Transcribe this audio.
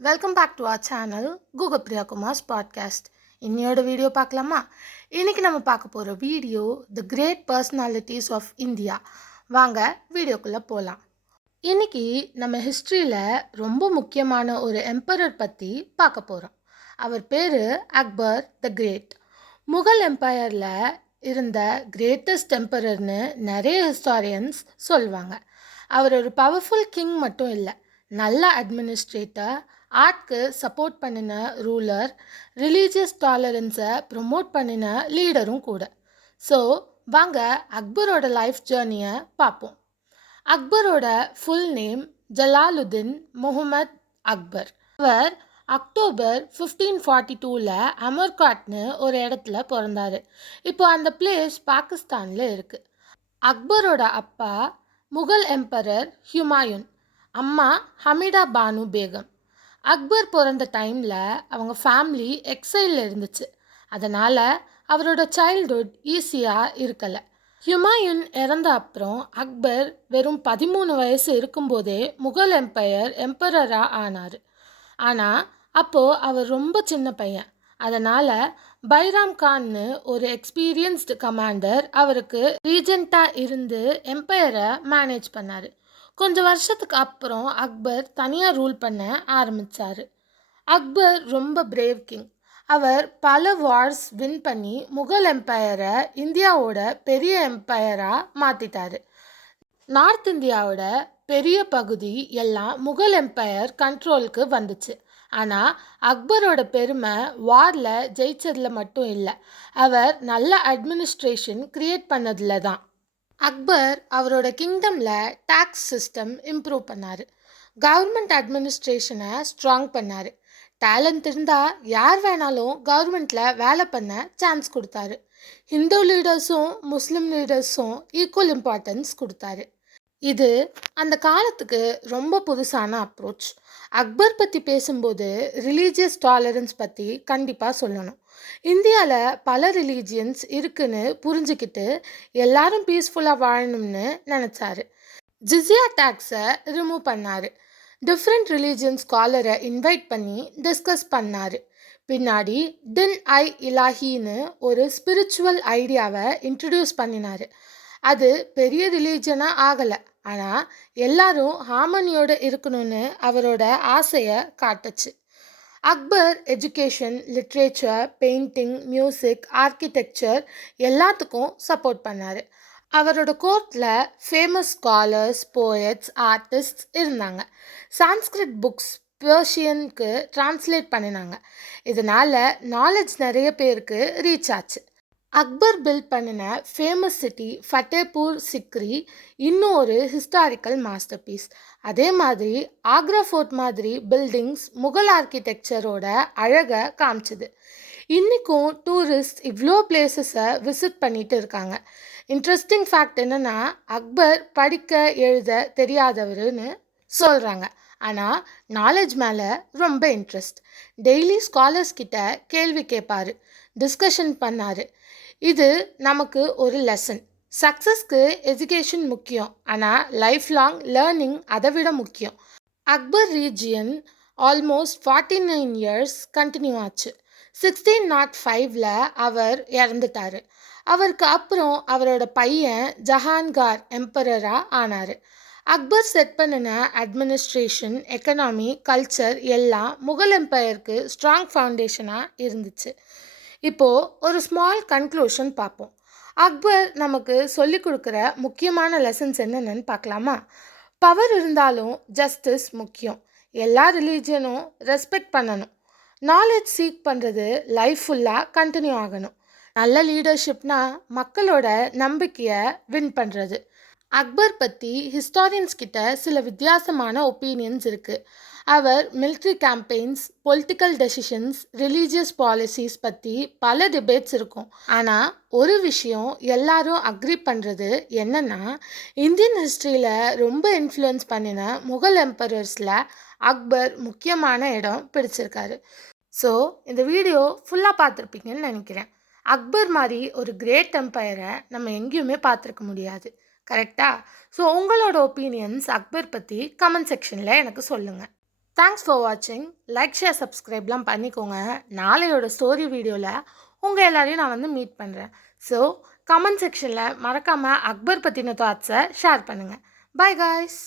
Welcome back to our channel Google Priya Kumar's podcast. இன்னையோட video பார்க்கலாமா? இன்னைக்கு நம்ம பார்க்க போகிற video the great personalities of India. வாங்க வீடியோக்குள்ளே போகலாம். இன்னைக்கு நம்ம ஹிஸ்ட்ரியில் ரொம்ப முக்கியமான ஒரு எம்பரர் பற்றி பார்க்க போகிறோம். அவர் பேர் அக்பர் த கிரேட். முகல் எம்பையரில் இருந்த கிரேட்டஸ்ட் எம்பரர்னு நிறைய ஹிஸ்டாரியன்ஸ் சொல்லுவாங்க. அவர் ஒரு பவர்ஃபுல் கிங் மட்டும் இல்லை, நல்ல அட்மினிஸ்ட்ரேட்டர், ஆர்ட்க்கு சப்போர்ட் பண்ணின ரூலர், ரிலீஜியஸ் டாலரன்ஸை ப்ரொமோட் பண்ணின லீடரும் கூட. ஸோ வாங்க அக்பரோட லைஃப் ஜேர்னியை பார்ப்போம். அக்பரோட ஃபுல் நேம் ஜலாலுதீன் முகமது அக்பர். அவர் அக்டோபர் 1542 அமர்காட்னு ஒரு இடத்துல பிறந்தார். இப்போ அந்த பிளேஸ் பாகிஸ்தானில் இருக்குது. அக்பரோட அப்பா முகல் எம்பரர் ஹுமாயூன், அம்மா ஹமிடா பானு பேகம். அக்பர் பிறந்த டைமில் அவங்க ஃபேமிலி எக்ஸைலில் இருந்துச்சு. அதனால் அவரோட சைல்ட்ஹுட் ஈஸியாக இருக்கலை. ஹுமாயூன் இறந்த அப்புறம் அக்பர் வெறும் 13 வயசு இருக்கும்போதே முகல் எம்பரராக ஆனார். ஆனால் அப்போது அவர் ரொம்ப சின்ன பையன். அதனால் பைராம் கான்னு ஒரு எக்ஸ்பீரியன்ஸ்டு கமாண்டர் அவருக்கு ரீஜெண்ட்டாக இருந்து எம்பையரை மேனேஜ் பண்ணார். கொஞ்சம் வருஷத்துக்கு அப்புறம் அக்பர் தனியாக ரூல் பண்ண ஆரம்பித்தார். அக்பர் ரொம்ப பிரேவ் கிங். அவர் பல வார்ஸ் வின் பண்ணி முகல் எம்பையரை இந்தியாவோட பெரிய எம்பையராக மாற்றிட்டார். நார்த் இந்தியாவோட பெரிய பகுதி எல்லாம் முகல் எம்பையர் கண்ட்ரோலுக்கு வந்துச்சு. ஆனால் அக்பரோட பெருமை வாரில் ஜெயிச்சதில் மட்டும் இல்லை, அவர் நல்ல அட்மினிஸ்ட்ரேஷன் கிரியேட் பண்ணதில் தான். அக்பர் அவரோட கிங்டமில் டேக்ஸ் சிஸ்டம் இம்ப்ரூவ் பண்ணார், கவர்மெண்ட் அட்மினிஸ்ட்ரேஷனை ஸ்ட்ராங் பண்ணார், டேலண்ட் இருந்தால் யார் வேணாலும் கவர்மெண்ட்டில் வேலை பண்ண சான்ஸ் கொடுத்தாரு. ஹிந்து லீடர்ஸும் முஸ்லீம் லீடர்ஸும் ஈக்குவல் இம்பார்ட்டன்ஸ் கொடுத்தாரு. இது அந்த காலத்துக்கு ரொம்ப புதுசான அப்ரோச். அக்பர் பற்றி பேசும்போது ரிலீஜியஸ் டாலரன்ஸ் பற்றி கண்டிப்பாக சொல்லணும். இந்தியாவில் பல ரிலீஜியன்ஸ் இருக்குன்னு புரிஞ்சுக்கிட்டு எல்லாரும் பீஸ்ஃபுல்லாக வாழணும்னு நினச்சாரு. ஜிஸியா டேக்ஸை ரிமூவ் பண்ணார். டிஃப்ரெண்ட் ரிலீஜியன் ஸ்காலரை இன்வைட் பண்ணி டிஸ்கஸ் பண்ணார். பின்னாடி டின் ஐ இலாஹின்னு ஒரு ஸ்பிரிச்சுவல் ஐடியாவை இன்ட்ரடியூஸ் பண்ணினார். அது பெரிய ரிலீஜனாக ஆகலை, ஆனால் எல்லாரும் ஹார்மனியோடு இருக்கணும்னு அவரோட ஆசையை காட்டுச்சு. Akbar education, literature, painting, music, architecture எல்லாத்துக்கும் சப்போர்ட் பண்ணார். அவரோட கோர்ட்டில் ஃபேமஸ் ஸ்காலர்ஸ், போயட்ஸ், ஆர்டிஸ்ட்ஸ் இருந்தாங்க. சான்ஸ்கிரிட் புக்ஸ் பெர்ஷியனுக்கு டிரான்ஸ்லேட் பண்ணினாங்க. இதனால் நாலேஜ் நிறைய பேருக்கு ரீச் ஆச்சு. அக்பர் பில்ட் பண்ணின ஃபேமஸ் சிட்டி ஃபத்தேபூர் சிக்ரி இன்னும் ஒரு ஹிஸ்டாரிக்கல் மாஸ்டர் பீஸ். அதே மாதிரி ஆக்ரா ஃபோர்ட் மாதிரி பில்டிங்ஸ் முகல் ஆர்கிடெக்சரோட அழகை காமிச்சுது. இன்றைக்கும் டூரிஸ்ட் இவ்வளோ பிளேசஸை விசிட் பண்ணிட்டு இருக்காங்க. இன்ட்ரெஸ்டிங் ஃபேக்ட் என்னென்னா, அக்பர் படிக்க எழுத தெரியாதவர்னு சொல்கிறாங்க, ஆனால் நாலேஜ் மேலே ரொம்ப இன்ட்ரெஸ்ட். டெய்லி ஸ்காலர்ஸ் கிட்ட கேள்வி கேட்பார், டிஸ்கஷன் பண்ணார். இது நமக்கு ஒரு லெசன். சக்ஸஸ்க்கு எஜுகேஷன் முக்கியம், ஆனால் லைஃப் லாங் லேர்னிங் அதை விட முக்கியம். Akbar region almost 49 years continue ஆச்சு. 1605 அவர் இறந்துட்டார். அவருக்கு அப்புறம் அவரோட பையன் ஜஹான்கார் எம்பரராக ஆனார். அக்பர் செட் பண்ணின அட்மினிஸ்ட்ரேஷன், எக்கனாமி, கல்ச்சர் எல்லாம் முகல் எம்பையருக்கு ஸ்ட்ராங் ஃபவுண்டேஷனாக இருந்துச்சு. இப்போது ஒரு ஸ்மால் கன்க்ளூஷன் பார்ப்போம். அக்பர் நமக்கு சொல்லிக் கொடுக்குற முக்கியமான லெசன்ஸ் என்னென்னு பார்க்கலாமா? பவர் இருந்தாலும் ஜஸ்டிஸ் முக்கியம், எல்லா ரிலீஜியனும் ரெஸ்பெக்ட் பண்ணணும், நாலேஜ் சீக் பண்ணுறது லைஃப் ஃபுல்லாக கண்டினியூ ஆகணும், நல்ல லீடர்ஷிப்னா மக்களோட நம்பிக்கையை வின் பண்ணுறது. அக்பர் பற்றி ஹிஸ்டாரியன்ஸ் கிட்ட சில வித்தியாசமான ஒப்பீனியன்ஸ் இருக்குது. அவர் military campaigns, political decisions, religious policies பற்றி பல டிபேட்ஸ் இருக்கும். ஆனால் ஒரு விஷயம் எல்லாரும் அக்ரி பண்ணுறது என்னென்னா, இந்தியன் ஹிஸ்ட்ரியில் ரொம்ப இன்ஃப்ளூயன்ஸ் பண்ணின முகல் எம்பரர்ஸில் அக்பர் முக்கியமான இடம் பிடிச்சிருக்காரு. ஸோ இந்த வீடியோ ஃபுல்லாக பார்த்துருப்பீங்கன்னு நினைக்கிறேன். அக்பர் மாதிரி ஒரு கிரேட் எம்பையரை நம்ம எங்கேயுமே பார்த்துருக்க முடியாது, கரெக்டாக? ஸோ உங்களோட ஒப்பீனியன்ஸ் அக்பர் பற்றி கமெண்ட் செக்ஷனில் எனக்கு சொல்லுங்கள். தேங்க்ஸ் ஃபார் வாட்சிங். லைக் ஷேர் சப்ஸ்கிரைப்லாம் பண்ணிக்கோங்க. நாளையோட ஸ்டோரி வீடியோவில் உங்கள் எல்லாரையும் நான் மீட் பண்ணுறேன். ஸோ கமெண்ட் செக்ஷனில் மறக்காமல் அக்பர் பற்றின தாட்ஸை ஷேர் பண்ணுங்கள். Bye guys.